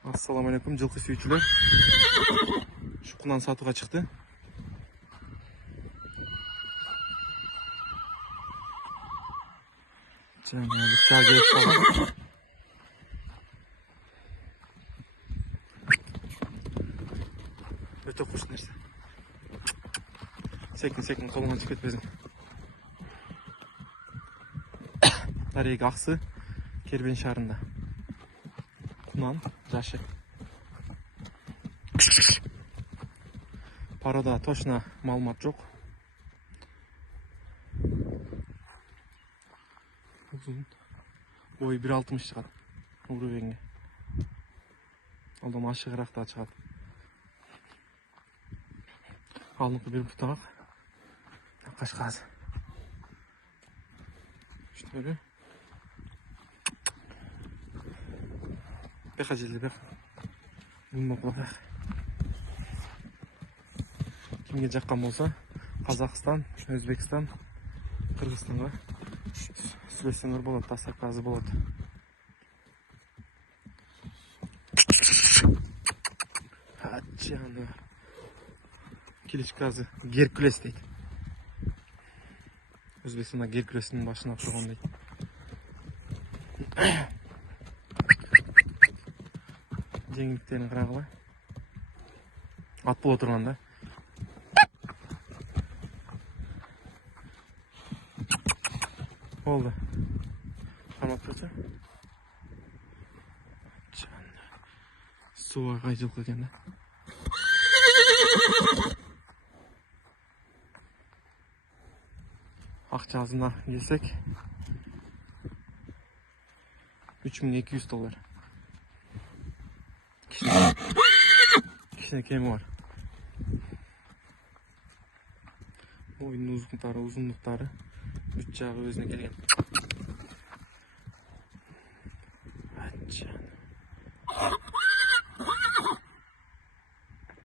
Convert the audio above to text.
Assalamu alaikum жылкы сүйүүчүлөр. Шукунан сатууга чыкты. Жаңа чаа келип калган. Өтө куш нерсе. Секин колуңан чыгып кетпесин. Дареги аксы Кербен шаарында. Кунан жашы. Парада точно маалымат жок. Бою 1.60 чыгат. Уровенге. Алдан ашыгыраак да чыгат. Алынкы бир бутак. Кашказ. Şöyle. Bek acele bek. Bununla kulak. Kimge jakkan bolsa, Kazakistan, Özbekistan, Kırgızstan'a süresinler bolot, tasak gazı bolot. Hacı Kiliç gazı, Gerküles deydi. Özbekistan'da Gerküles'in başına oturgan deydi. Жеңіліктерін қырағылай. Ат бұл отырғанда. Болды. Қармап тұрса. Суға қайжылық екен да. Ақчасына келсек. $3200. Kişine kemi var. Oyunun uzunlukları 3 jağı özüne gelgen. Hadi.